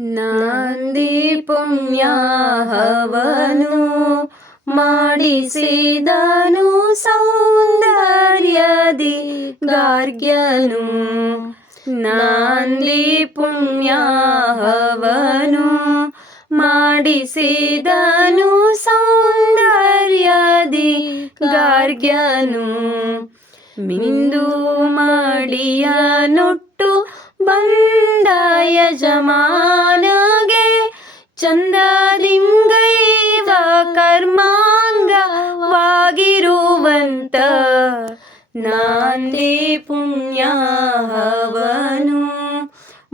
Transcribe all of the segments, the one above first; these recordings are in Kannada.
ನಂದಿ ಪುಣ್ಯಹವನು ಮಾಡಿಸಿದನು ಸೌಂದರ್ಯದಿ ಗಾರ್ಗ್ಯನು. ನಂದಿ ಪುಣ್ಯಹವನು ಮಾಡಿಸಿದನು ಸೌಂದರ್ಯದಿ ಗಾರ್ಗ್ಯನು. ಮಿಂದು ಮಾಡಿಯ ನೊಟ್ಟು ಬಂದ ಯಜಮಾನಗೆ ಚಂದದಿಂಗೈವ ಕರ್ಮಾಂಗವಾಗಿರುವಂತ ನಾಂದಿ ಪುಣ್ಯಹವನು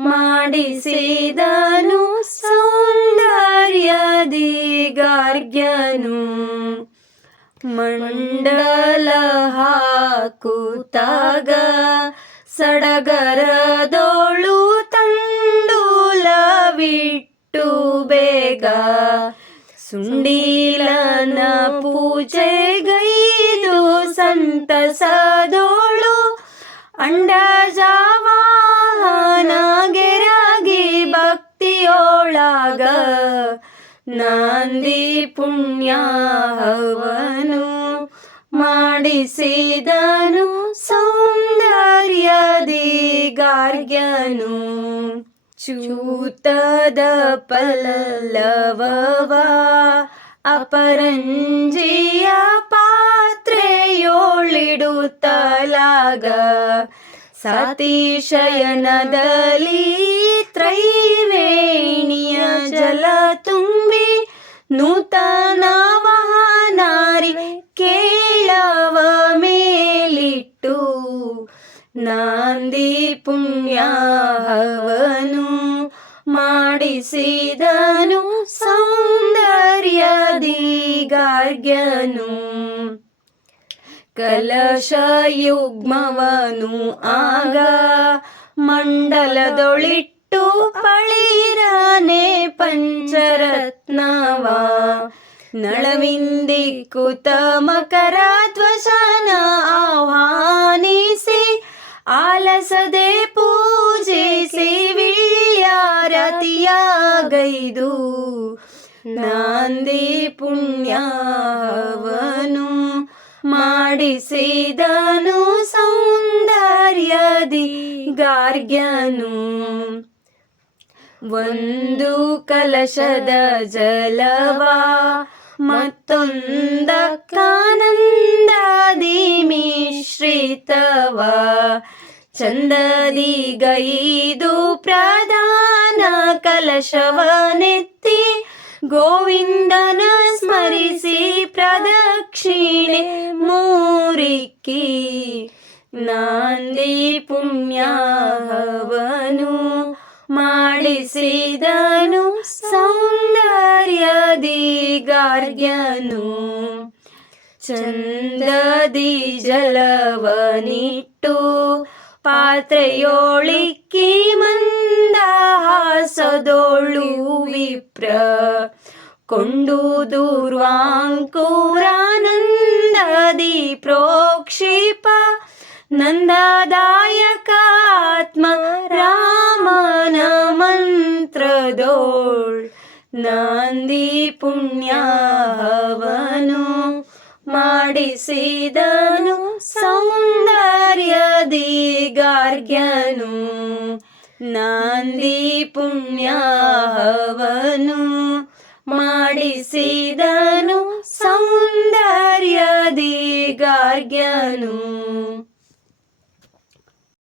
ಮಾಡಿಸಿದನು ಸೌಂದರ್ಯದಿ ಗಾರ್ಗ್ಯನು ಮಂಡಲ ಹಾಕುತ್ತಾಗ ಸಡಗರದೋಳು ಸುಂಡೀಲನ ಪೂಜೆ ಪೂಜೆಗೈದು ಸಂತಸದೋಳು ಅಂಡ ಗೆರಗಿ ಭಕ್ತಿಯೋಳಾಗ ನಂದಿ ಪುಣ್ಯಹವನು ಮಾಡಿಸಿದನು ಸೌಂದರ್ಯದಿ ಗಾರ್ಗ್ಯನು ಚೂತದ ಪಲ್ಲವವ ಅಪರಂಜಿಯ ಪಾತ್ರೆಯೋಳಿಡುತ್ತಲಾಗ. ಸತೀಶಯನದಲ್ಲಿ ತ್ರೈವೇಣಿಯ ಜಲ ತುಂಬಿ ನೂತನ ವಹನಾರಿ ಕೇಳವ ಮೇಲಿಟ್ಟು ನಾಂದಿ ಪುಣ್ಯಹವನು ಮಾಡಿಸಿದನು ಕಲಶ ಕಲಶಯುಗ್ಮವನು ಆಗ ಮಂಡಲದೊಳಿಟ್ಟು ಪಳಿರನೆ ಪಂಚರತ್ನವ. ನಳವಿಂದಿ ಕುತ ಮಕರ ಧ್ವಜನ ಆಹ್ವಾನಿಸಿ ಆಲಸದೆ ವಿಳ್ಯಾರತಿಯಾಗೈದು ನಾಂದಿ ಪುಣ್ಯವನು ಮಾಡಿಸಿದನು ಸೌಂದರ್ಯದಿ ಗಾರ್ಗ್ಯನು. ಒಂದು ಕಲಶದ ಜಲವ ಮತ್ತೊಂದಕ್ಕಾನಂದದಿ ಮಿಶ್ರಿತವ. ಚಂದದಿ ಗೈದು ಪ್ರಧಾನ ಕಲಶವನೆತ್ತಿ ಗೋವಿಂದನ ಸ್ಮರಿಸಿ ಪ್ರದಕ್ಷಿಣೆ ಮೂರಿಕ್ಕಿ ನಾಂದಿ ಪುಣ್ಯಹವನು ಮಾಡಿಸಿದನು ಸೌಂದರ್ಯದಿ ಗಾರ್ಗ್ಯನು ಚಂದದಿ ಜಲವನಿಟ್ಟು ಪಾತ್ರೆಯೋಳಿಕ್ಕಿ ಮಂದಹಾಸದೋಳು ವಿಪ್ರ. ಕೊಂಡು ದೂರ್ವಾಂಕುರಾನಂದದಿ ಪ್ರೋಕ್ಷೇಪ. ನಂದದಾಯಕಾತ್ಮ ರಾಮನ ಮಂತ್ರದೋಳ್. ನಂದಿ ಪುಣ್ಯವನು ಮಾಡಿಸಿದನು ಸೌಂದರ್ಯದಿ ಗಾರ್ಗ್ಯನು ನಂದಿ ಪುಣ್ಯಹವನು ಮಾಡಿಸಿದನು ಸೌಂದರ್ಯದಿ ಗಾರ್ಗ್ಯನು